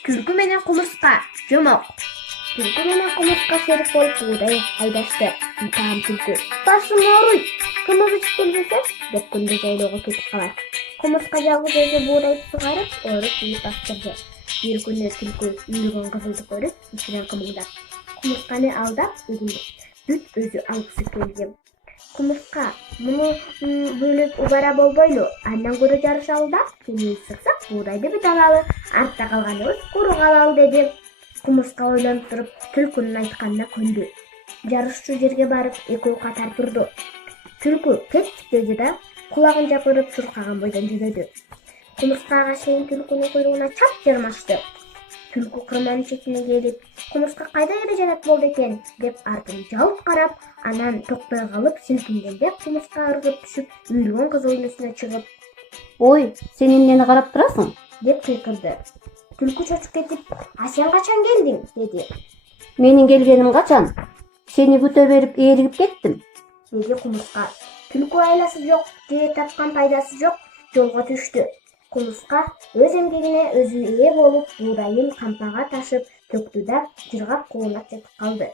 Түлкү менен кумурска жомок. Түлкү менен кумурска серик болуп буудай айдашты. Таам түлкү. Башым ооруйт. Кымыз ичип келбесе деп күндү жайлоого кетип калат. Кумурска жалгыз өзү буудайды сугарып, ооруп ийип баштырды. Бир күнү түлкү үйүлгөн кызылды көрүп, ичинен кымылдап, кумурсканы алдап, бүт өзү алгысы келди. Кумурска, муну бөлүп убара болбойлу, андан көрө жарышалы да, кийин сыксак буудайды бүт алалы, артта калганыбыз куру калалы деди. Кумурска ойлонуп туруп, түлкүнүн айтканына көндү. Жарышчу жерге барып, экөө катар турду. Түлкү кетчик деди да, кулагын жапырып чуркаган бойдон жүрөдү. Кумурска ага чейин түлкүнүн куйругуна чап жармашты. Түлкү кырманын четине келип, кумурска кайда эле жатат болду экен деп артын жалт карап, анан токтой калып силкингенде кумурска ыргып түшүп, үйүлгөн кызылдын үстүнө чыгып, Ой, сен эмнени карап турасың? деп кыйкырды. Түлкү чочуп кетип, "А сен качан келдиң?" деди. Менин келгеним качан? Сени күтө берип ээригип кеттим. Деди кумурска. Түлкү айласы жок, жээ тапкан пайдасы жок жолго түштү. Кумурска өз эмгегине өзү ээ болуп, буудайын кампага ташып төктү да жыргап куулап жатып калды.